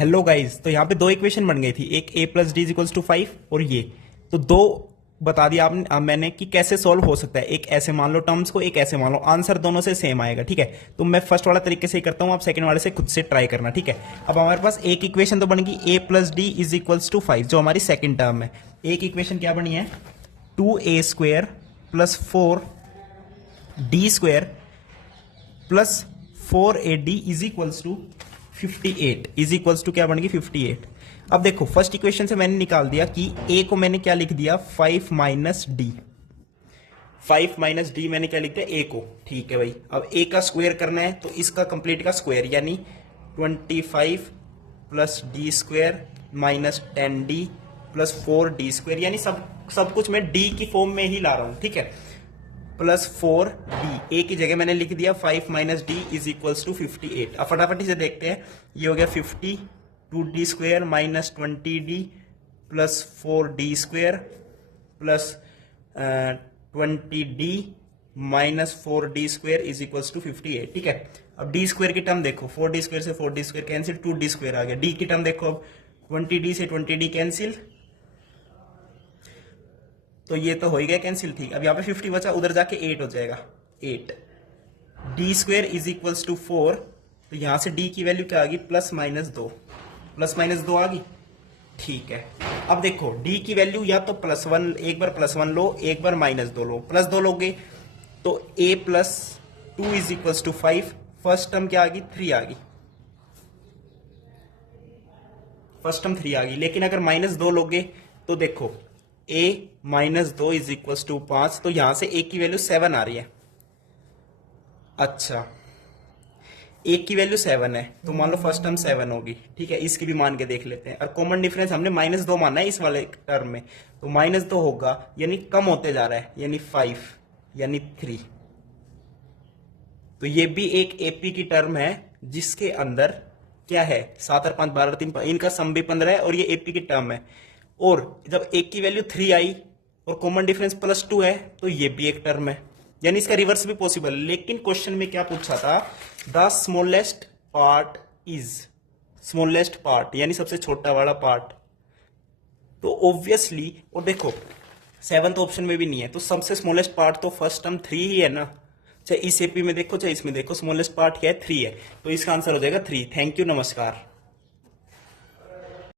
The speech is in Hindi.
हेलो गाइस, तो यहाँ पे दो इक्वेशन बन गई थी, एक a plus D equals to 5 और ये तो दो बता दिया आपने मैंने कि कैसे सॉल्व हो सकता है। एक ऐसे मान लो टर्म्स को, एक ऐसे मान लो, आंसर दोनों से सेम आएगा। ठीक है, तो मैं फर्स्ट वाला तरीके से ही करता हूँ, आप सेकंड वाले से खुद से ट्राई करना। ठीक है, अब हमारे पास एक इक्वेशन तो बन गई a plus D is equals to 5 जो हमारी सेकंड टर्म है। एक इक्वेशन क्या बनी है, 2a² plus 4d² plus 4ad is equals to 58 is equals to क्या बन गई 58। अब देखो फर्स्ट इक्वेशन से मैंने निकाल दिया कि a को मैंने क्या लिख दिया 5 माइनस डी। 5 माइनस डी मैंने क्या लिख दिया a को। ठीक है भाई, अब a का स्क्वायर करना है तो इसका कंप्लीट का स्क्वायर यानी 25 plus D square minus 10d plus 4d² यानी सब कुछ मैं d की फॉर्म में ही ला रहा हूं। ठीक है, प्लस 4d, ए की जगह मैंने लिख दिया 5 minus D is equals to 58। अब फटाफट से देखते हैं, ये हो गया 50 2d² minus 20d plus 4d² plus 20d minus 4d² is equals to 58। ठीक है, अब d² की टर्म देखो, 4d² से 4d² कैंसिल, 2d² आ गया। d की टर्म देखो, अब 20d से 20d कैंसिल, तो ये तो हो ही गया कैंसिल। ठीक, अब यहाँ पे 50 बचा, उधर जाके 8 हो जाएगा। 8 d² इज इक्वल्स टू 4, तो यहां से d की वैल्यू क्या आ गई प्लस माइनस 2, प्लस माइनस 2 आ गई। ठीक है, अब देखो d की वैल्यू या तो +1, एक बार +1 लो, एक बार -2 लो। +2 लोगे तो a plus 2 is equals to 5, first term क्या आ गई 3 आ गई, फर्स्ट टर्म 3 आ गई। लेकिन अगर -2 लोगे तो देखो a -2 इज इक्वल्स टू 5, तो यहां से a की वैल्यू 7 आ रही है। अच्छा, a की वैल्यू 7 है तो मान लो फर्स्ट टर्म 7 होगी। ठीक है, इसकी भी मान के देख लेते हैं। और कॉमन डिफरेंस हमने -2 माना है इस वाले टर्म में, तो -2 होगा यानी कम होते जा रहा है, यानी 5 यानी 3। तो ये भी एक AP की टर्म है जिसके अंदर क्या है 7 और 5 12 3, इनका सम भी 15 है और ये AP की टर्म है। और जब a की वैल्यू 3 आई और कॉमन डिफरेंस +2 है तो ये भी एक टर्म है, यानी इसका रिवर्स भी पॉसिबल है। लेकिन क्वेश्चन में क्या पूछा था, the smallest part is, smallest part यानी सबसे छोटा वाला पार्ट। तो ऑब्वियसली, और देखो 7th ऑप्शन में भी नहीं है, तो सबसे स्मॉलेस्ट पार्ट तो फर्स्ट टर्म 3 ही है ना। चाहे इस AP में देखो चाहे इसमें देखो, स्मॉलेस्ट पार्ट क्या है 3 है, तो इसका आंसर हो जाएगा 3। थैंक यू, नमस्कार।